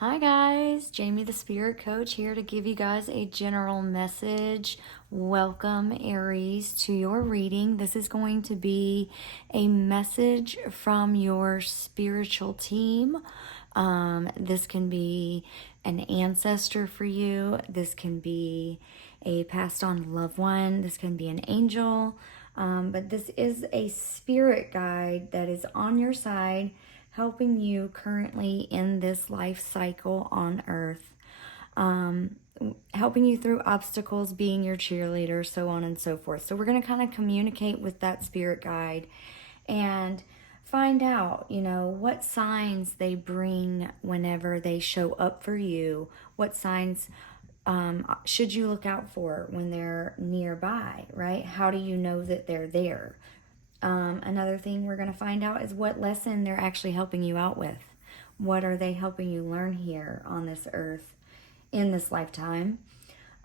Hi guys, Jamie the Spirit Coach here to give you guys a general message. Welcome Aries to your reading. This is going to be a message from your spiritual team. This can be an ancestor for you. This can be a passed on loved one. This can be an angel. But this is a spirit guide that is on your side, helping you currently in this life cycle on earth, helping you through obstacles, being your cheerleader, so on and so forth. So we're going to kind of communicate with that spirit guide and find out, what signs they bring whenever they show up for you. What signs should you look out for when they're nearby, right? How do you know that they're there? Another thing we're going to find out is what lesson they're actually helping you out with. What are they helping you learn here on this earth in this lifetime?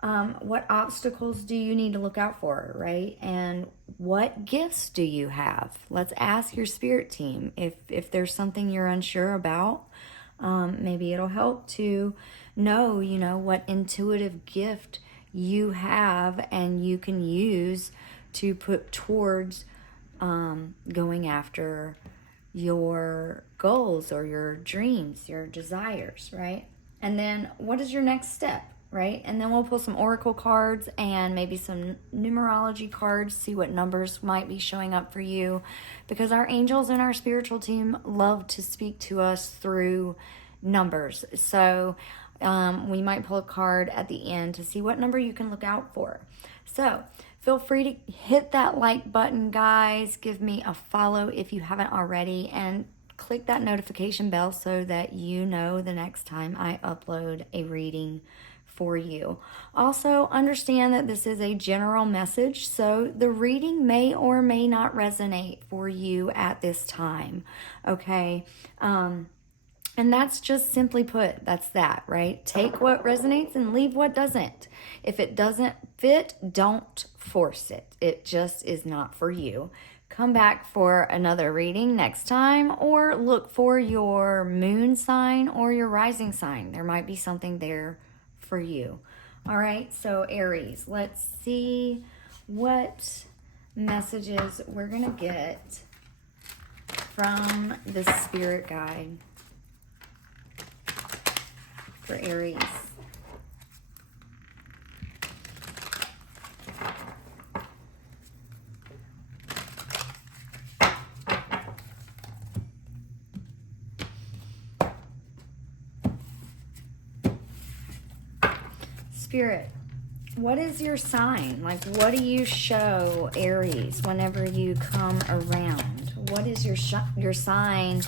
What obstacles do you need to look out for, right? And what gifts do you have? Let's ask your spirit team if there's something you're unsure about. Maybe it'll help to know, what intuitive gift you have and you can use to put towards going after your goals or your dreams, your desires, right? And then what is your next step, right? And then we'll pull some oracle cards and maybe some numerology cards, see what numbers might be showing up for you, because our angels and our spiritual team love to speak to us through numbers. So we might pull a card at the end to see what number you can look out for. So feel free to hit that like button, guys. Give me a follow if you haven't already, and click that notification bell so that you know the next time I upload a reading for you. Also, understand that this is a general message, so the reading may or may not resonate for you at this time, okay? And that's just simply put, that's that, right? Take what resonates and leave what doesn't. If it doesn't fit, don't force it. It just is not for you. Come back for another reading next time, or look for your moon sign or your rising sign. There might be something there for you. All right, so Aries, let's see what messages we're going to get from the spirit guide for Aries. Spirit, what is your sign? Like, what do you show Aries whenever you come around? What is your sign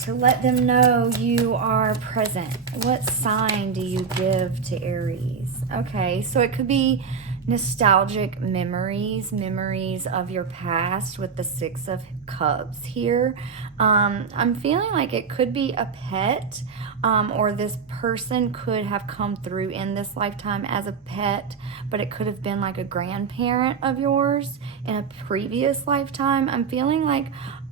to let them know you are present? What sign do you give to Aries? Okay, so it could be nostalgic memories of your past with the Six of Cups here. I'm feeling like it could be a pet, or this person could have come through in this lifetime as a pet, but it could have been like a grandparent of yours in a previous lifetime. I'm feeling like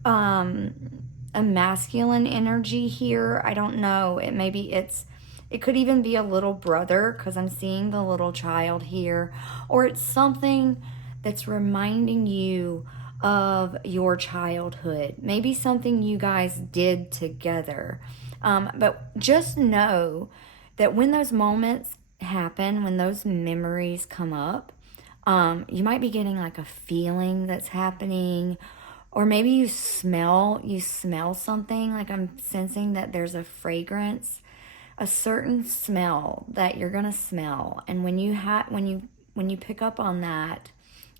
a masculine energy here. I don't know. It could even be a little brother, because I'm seeing the little child here, or it's something that's reminding you of your childhood. Maybe something you guys did together. But just know that when those moments happen, when those memories come up, you might be getting like a feeling that's happening, or maybe you smell something. Like, I'm sensing that there's a fragrance, a certain smell that you're gonna smell, and when you pick up on that,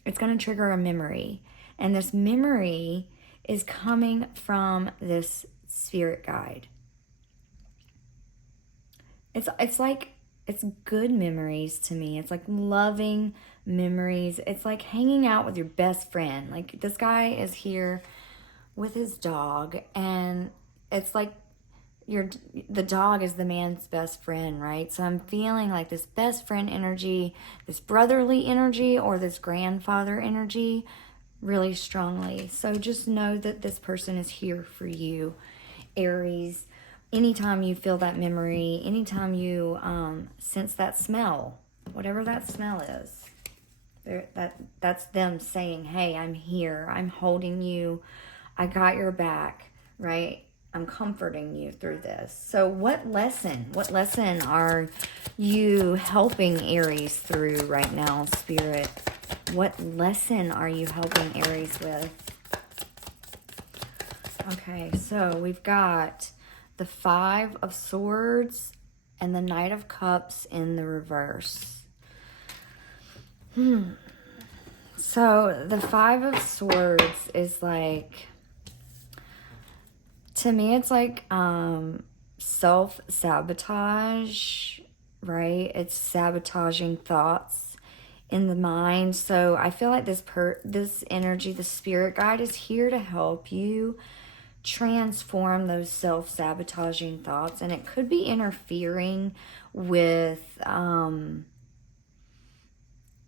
it's gonna trigger a memory, and this memory is coming from this spirit guide. It's like, it's good memories to me. It's like loving memories. It's like hanging out with your best friend. Like, this guy is here with his dog, and it's like the dog is the man's best friend, right? So I'm feeling like this best friend energy, this brotherly energy, or this grandfather energy really strongly. So just know that this person is here for you, Aries. anytime you feel that memory, anytime you sense that smell, whatever that smell is, that's them saying, hey, I'm here, I'm holding you, I got your back, right? I'm comforting you through this. So what lesson are you helping Aries through right now, Spirit? What lesson are you helping Aries with? Okay, so we've got the Five of Swords and the Knight of Cups in the reverse. So the Five of Swords is like, to me, it's like self-sabotage, right? It's sabotaging thoughts in the mind. So I feel like this energy, the spirit guide, is here to help you transform those self-sabotaging thoughts. And it could be interfering with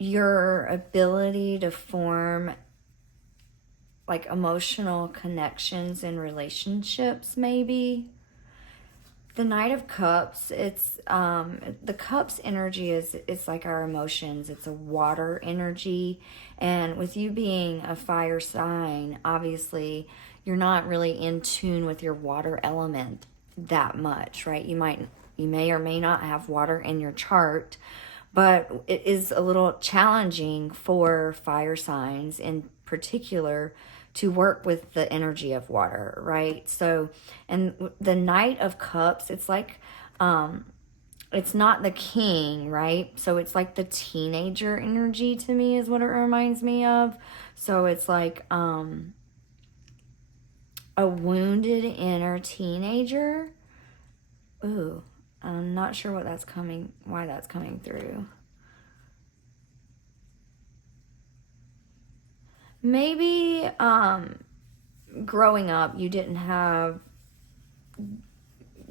your ability to form like emotional connections and relationships, maybe. The Knight of Cups, it's the Cups energy it's like our emotions. It's a water energy, and with you being a fire sign, obviously you're not really in tune with your water element that much, right? You may or may not have water in your chart, but it is a little challenging for fire signs in particular to work with the energy of water, right? So, and the Knight of Cups, it's like, it's not the king, right? So it's like the teenager energy to me is what it reminds me of. So it's like a wounded inner teenager. Ooh, I'm not sure why that's coming through. Maybe growing up you didn't have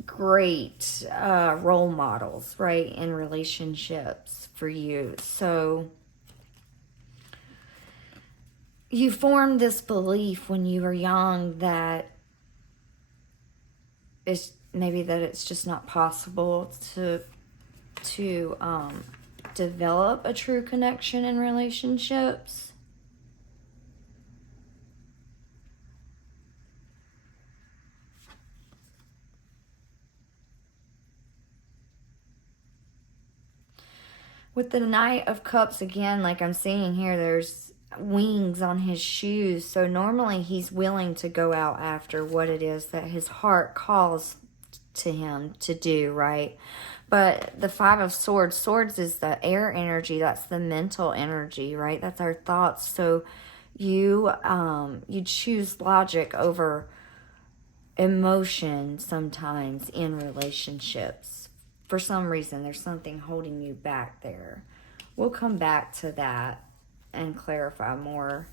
great role models, right, in relationships for you. So you formed this belief when you were young that it's just not possible to develop a true connection in relationships. With the Knight of Cups, again, like I'm seeing here, there's wings on his shoes. So normally he's willing to go out after what it is that his heart calls to him to do, right? But the Five of Swords is the air energy. That's the mental energy, right? That's our thoughts. So you choose logic over emotion sometimes in relationships. For some reason, there's something holding you back there. We'll come back to that and clarify more.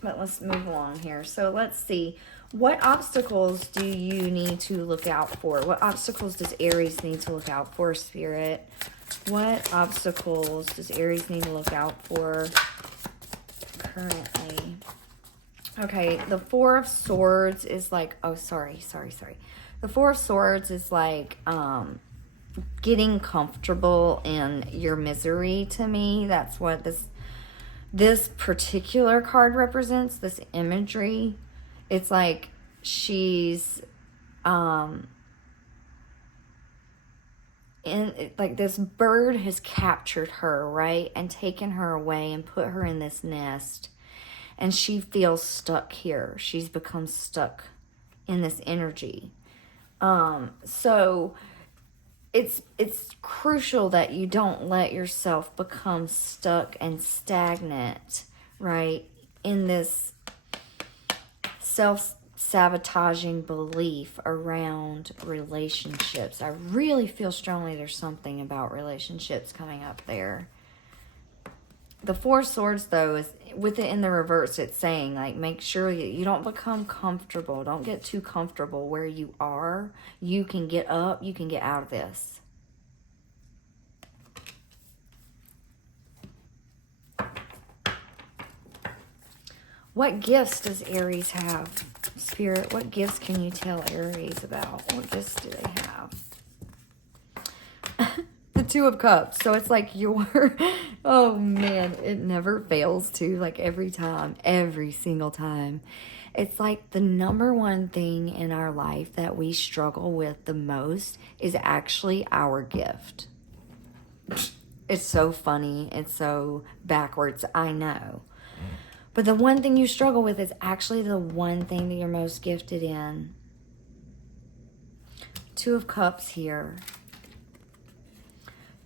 But let's move along here. So let's see. What obstacles do you need to look out for? What obstacles does Aries need to look out for, Spirit? What obstacles does Aries need to look out for currently? Okay, the Four of Swords is like, oh, sorry. The Four of Swords is like getting comfortable in your misery to me. That's what this particular card represents, this imagery. It's like she's like this bird has captured her, right? And taken her away and put her in this nest. And she feels stuck here. She's become stuck in this energy. So it's crucial that you don't let yourself become stuck and stagnant, right? In this self-sabotaging belief around relationships. I really feel strongly there's something about relationships coming up there. The Four of Swords, though, is with it in the reverse. It's saying, like, make sure you don't become comfortable. Don't get too comfortable where you are. You can get up. You can get out of this. What gifts does Aries have? Spirit, what gifts can you tell Aries about? What gifts do they have? The Two of Cups. So it's like oh man, it never fails to, like every time, every single time. It's like the number one thing in our life that we struggle with the most is actually our gift. It's so funny. It's so backwards. I know. But the one thing you struggle with is actually the one thing that you're most gifted in. Two of Cups here.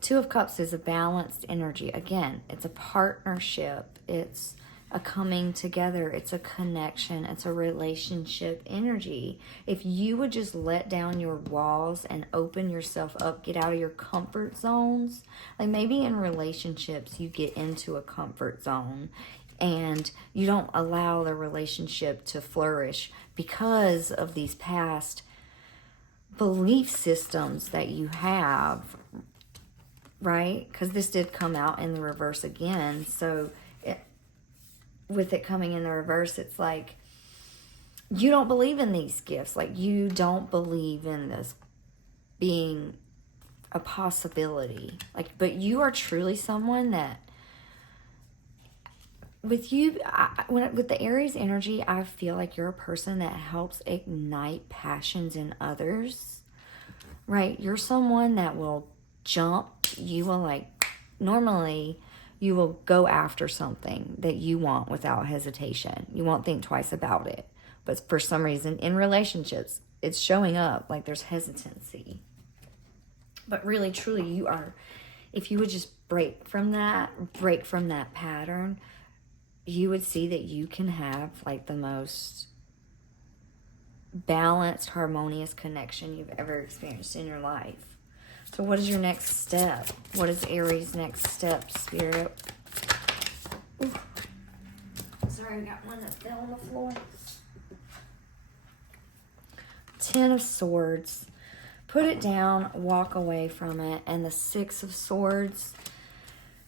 Two of Cups is a balanced energy. Again, it's a partnership. It's a coming together. It's a connection. It's a relationship energy. If you would just let down your walls and open yourself up, get out of your comfort zones. Like maybe in relationships, you get into a comfort zone and you don't allow the relationship to flourish because of these past belief systems that you have, right? Because this did come out in the reverse again. So with it coming in the reverse, it's like you don't believe in these gifts. Like you don't believe in this being a possibility. Like, but you are truly someone that, with you, with the Aries energy, I feel like you're a person that helps ignite passions in others, right? You're someone that will jump. You will normally you will go after something that you want without hesitation. You won't think twice about it. But for some reason, in relationships, it's showing up like there's hesitancy. But really, truly, you are, if you would just break from that pattern, you would see that you can have like the most balanced, harmonious connection you've ever experienced in your life. So what is your next step? What is Aries' next step, Spirit? Ooh. Sorry, I got one that fell on the floor. Ten of Swords. Put it down, walk away from it. And the Six of Swords.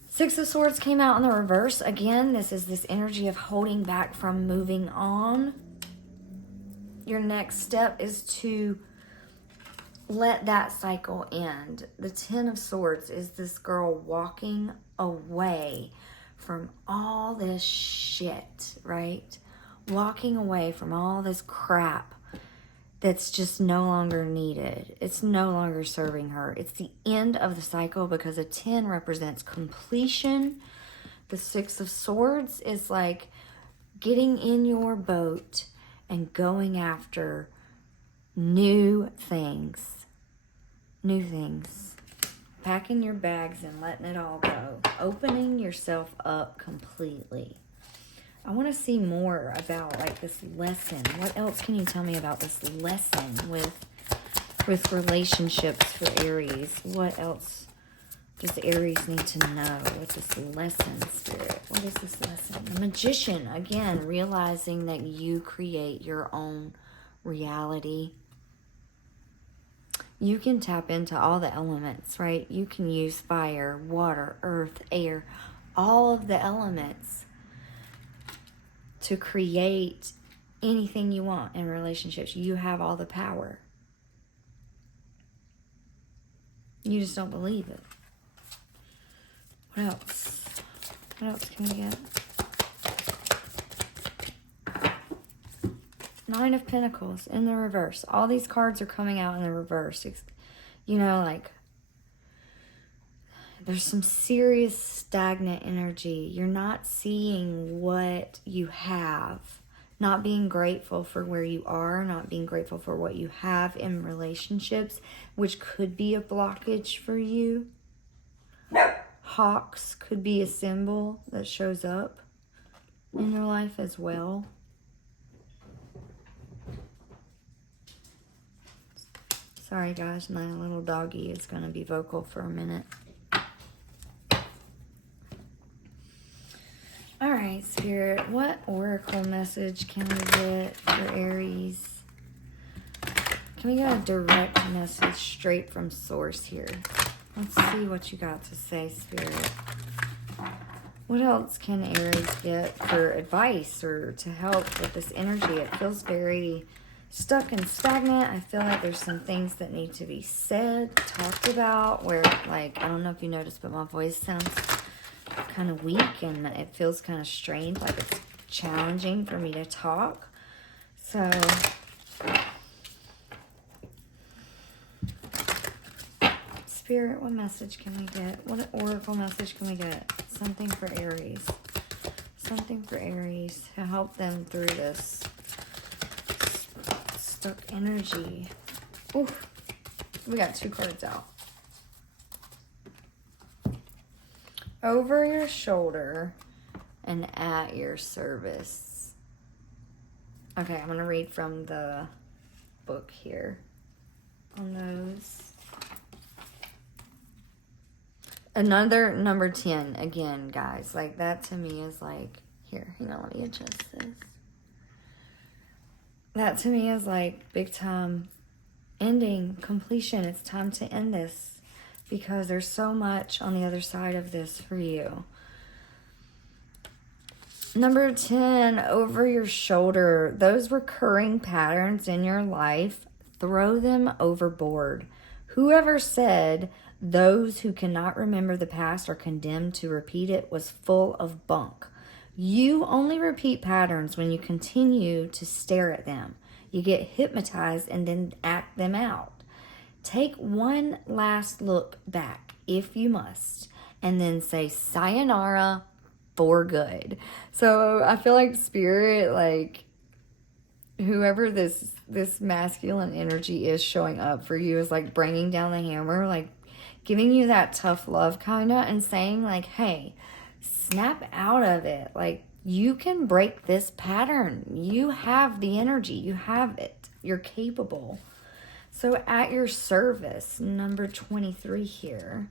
Six of Swords came out in the reverse. Again, this is this energy of holding back from moving on. Your next step is to let that cycle end. The Ten of Swords is this girl walking away from all this shit, right? Walking away from all this crap that's just no longer needed. It's no longer serving her. It's the end of the cycle because a 10 represents completion. The Six of Swords is like getting in your boat and going after new things. New things. Packing your bags and letting it all go. Opening yourself up completely. I want to see more about like this lesson. What else can you tell me about this lesson with relationships for Aries? What else does Aries need to know with this lesson, Spirit? What is this lesson? The Magician, again, realizing that you create your own reality. You can tap into all the elements, right? You can use fire, water, earth, air, all of the elements to create anything you want in relationships. You have all the power. You just don't believe it. What else? What else can we get? Nine of Pentacles in the reverse. All these cards are coming out in the reverse. You know, like there's some serious stagnant energy. You're not seeing what you have. Not being grateful for where you are. Not being grateful for what you have in relationships, which could be a blockage for you. Hawks could be a symbol that shows up in your life as well. Sorry guys, my little doggy is going to be vocal for a minute. Alright, Spirit, what oracle message can we get for Aries? Can we get a direct message straight from source here? Let's see what you got to say, Spirit. What else can Aries get for advice or to help with this energy? It feels very stuck and stagnant. I feel like there's some things that need to be said, talked about, where, like, I don't know if you noticed, but my voice sounds kind of weak and it feels kind of strained, like it's challenging for me to talk. So Spirit, what message can we get? What oracle message can we get? Something for Aries. Something for Aries to help them through this stuck energy. Ooh, we got 2 cards out. Over your shoulder and at your service. Okay, I'm going to read from the book here on those. Another number 10 again, guys. Like, that to me is like, here, hang on, let me adjust this. That to me is like big time ending, completion. It's time to end this because there's so much on the other side of this for you. Number 10, over your shoulder. Those recurring patterns in your life, throw them overboard. Whoever said those who cannot remember the past are condemned to repeat it was full of bunk. You only repeat patterns when you continue to stare at them. You get hypnotized and then act them out. Take one last look back, if you must, and then say sayonara for good. So I feel like Spirit, like, whoever this masculine energy is showing up for you is like bringing down the hammer, like giving you that tough love kind of, and saying like, hey, snap out of it. Like, you can break this pattern. You have the energy. You have it. You're capable. So at your service, number 23 here.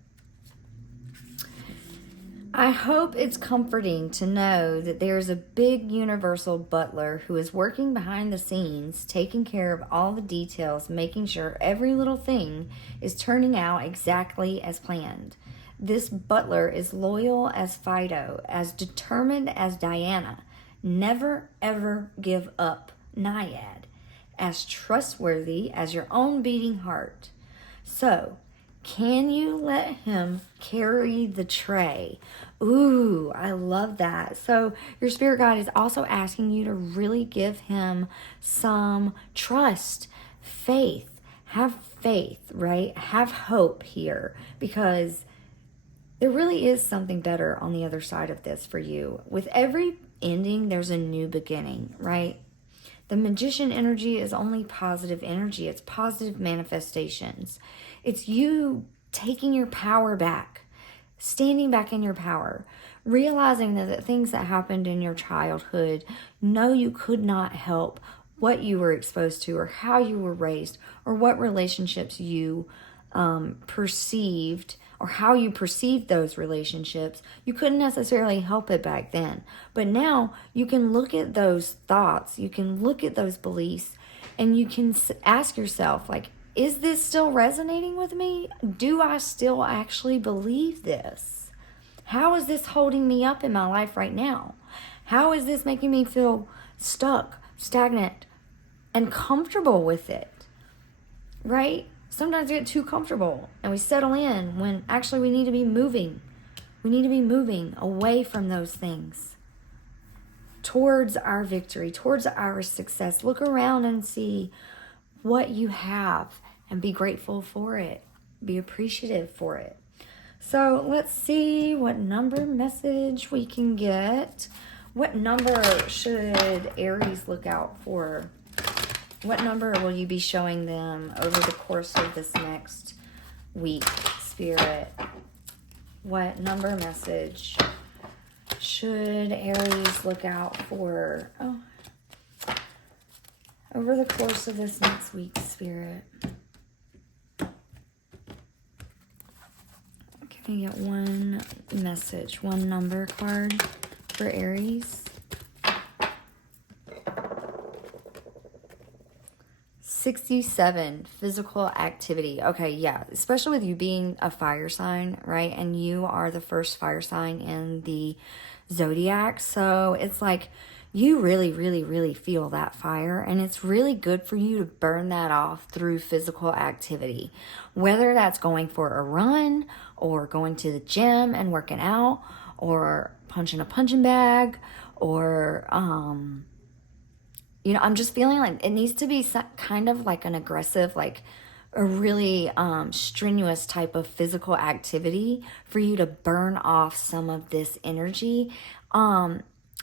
I hope it's comforting to know that there's a big universal butler who is working behind the scenes, taking care of all the details, making sure every little thing is turning out exactly as planned. This butler is loyal as Fido, as determined as Diana, never ever give up Naiad, as trustworthy as your own beating heart. So, can you let him carry the tray? Ooh, I love that. So your spirit guide is also asking you to really give him some trust, faith. Have faith, right? Have hope here, because there really is something better on the other side of this for you. With every ending, there's a new beginning, right? The Magician energy is only positive energy. It's positive manifestations. It's you taking your power back, standing back in your power, realizing that the things that happened in your childhood, no, you could not help what you were exposed to or how you were raised or what relationships you perceived or how you perceived those relationships. You couldn't necessarily help it back then. But now you can look at those thoughts, you can look at those beliefs, and you can ask yourself, like, is this still resonating with me? Do I still actually believe this? How is this holding me up in my life right now? How is this making me feel stuck, stagnant, and comfortable with it? Right? Sometimes we get too comfortable and we settle in when actually we need to be moving. We need to be moving away from those things towards our victory, towards our success. Look around and see what you have and be grateful for it. Be appreciative for it. So let's see what number message we can get. What number should Aries look out for? What number will you be showing them over the course of this next week, Spirit? What number message should Aries look out for? Oh, over the course of this next week, Spirit. Can I get one message, one number card for Aries? 67, physical activity. Okay, yeah, especially with you being a fire sign, right? And you are the first fire sign in the Zodiac. So it's like you really, really, really feel that fire. And it's really good for you to burn that off through physical activity. Whether that's going for a run or going to the gym and working out or punching a punching bag or, you know, I'm just feeling like it needs to be kind of like an aggressive, like a really strenuous type of physical activity for you to burn off some of this energy.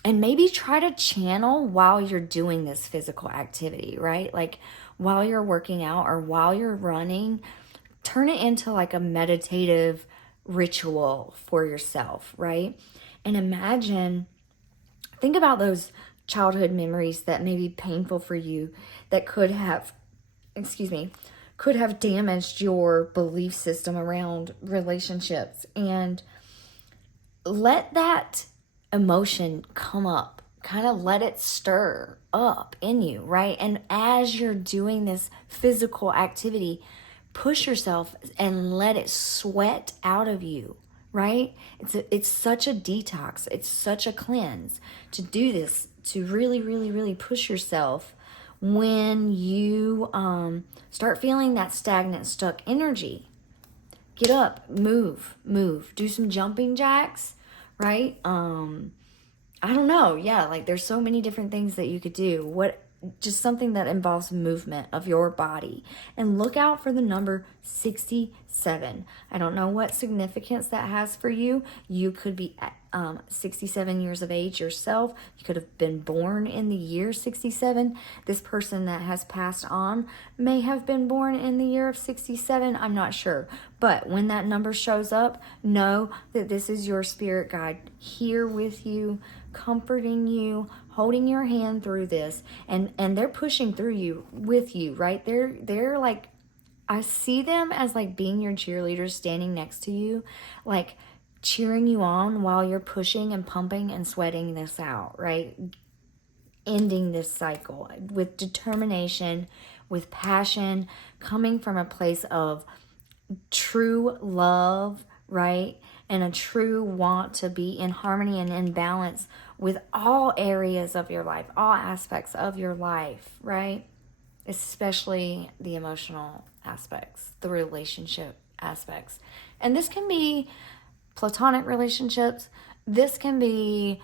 And maybe try to channel while you're doing this physical activity, right? Like while you're working out or while you're running, turn it into like a meditative ritual for yourself, right? And think about those childhood memories that may be painful for you that could have damaged your belief system around relationships, and let that emotion come up, kind of let it stir up in you, right? And as you're doing this physical activity, push yourself and let it sweat out of you, right? It's such a detox. It's such a cleanse to do this, to really, really, really push yourself when you start feeling that stagnant, stuck energy. Get up, move, do some jumping jacks, right? I don't know. Yeah, like there's so many different things that you could do. Just something that involves movement of your body. And look out for the number 67. I don't know what significance that has for you. You could be 67 years of age yourself. You could have been born in the year 67. This person that has passed on may have been born in the year of 67. I'm not sure. But when that number shows up, know that this is your spirit guide here with you, comforting you, holding your hand through this, and they're pushing through you with you, right? They're like, I see them as like being your cheerleaders, standing next to you, like cheering you on while you're pushing and pumping and sweating this out, right? Ending this cycle with determination, with passion, coming from a place of true love, right? And a true want to be in harmony and in balance with all areas of your life, all aspects of your life, right? Especially the emotional aspects, the relationship aspects. And this can be platonic relationships. This can be,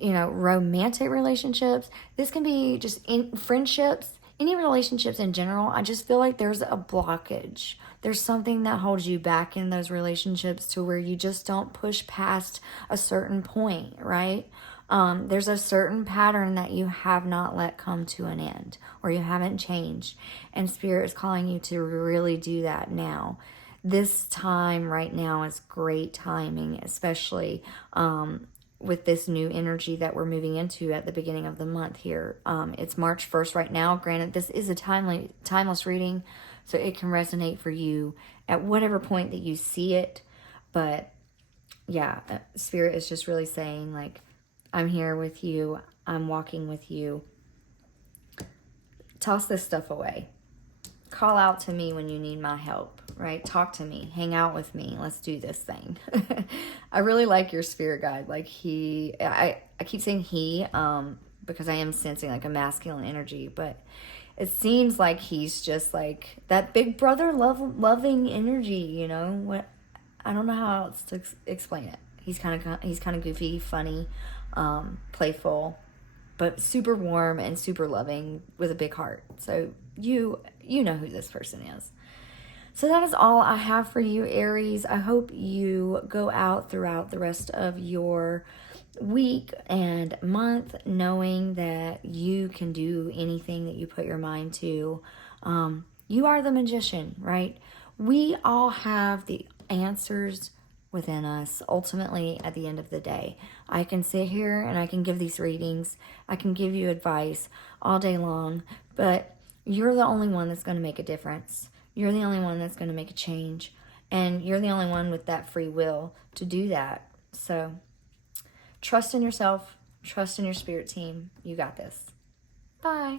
romantic relationships. This can be just in friendships, any relationships in general. I just feel like there's a blockage. There's something that holds you back in those relationships to where you just don't push past a certain point, right? There's a certain pattern that you have not let come to an end, or you haven't changed. And Spirit is calling you to really do that now. This time right now is great timing, especially with this new energy that we're moving into at the beginning of the month here. It's March 1st right now. Granted, this is a timeless reading, so it can resonate for you at whatever point that you see it. But yeah, Spirit is just really saying, like, I'm here with you. I'm walking with you. Toss this stuff away. Call out to me when you need my help, right? Talk to me. Hang out with me. Let's do this thing. I really like your spirit guide. Like I keep saying he, because I am sensing like a masculine energy, but it seems like he's just like that big brother loving energy, what, I don't know how else to explain it. He's kind of goofy, funny, playful, but super warm and super loving with a big heart. So you know who this person is. So that is all I have for you, Aries. I hope you go out throughout the rest of your week and month knowing that you can do anything that you put your mind to. You are the magician, right? We all have the answers within us ultimately at the end of the day. I can sit here and I can give these readings. I can give you advice all day long, but you're the only one that's going to make a difference. You're the only one that's going to make a change, and you're the only one with that free will to do that. So trust in yourself, trust in your spirit team. You got this. Bye.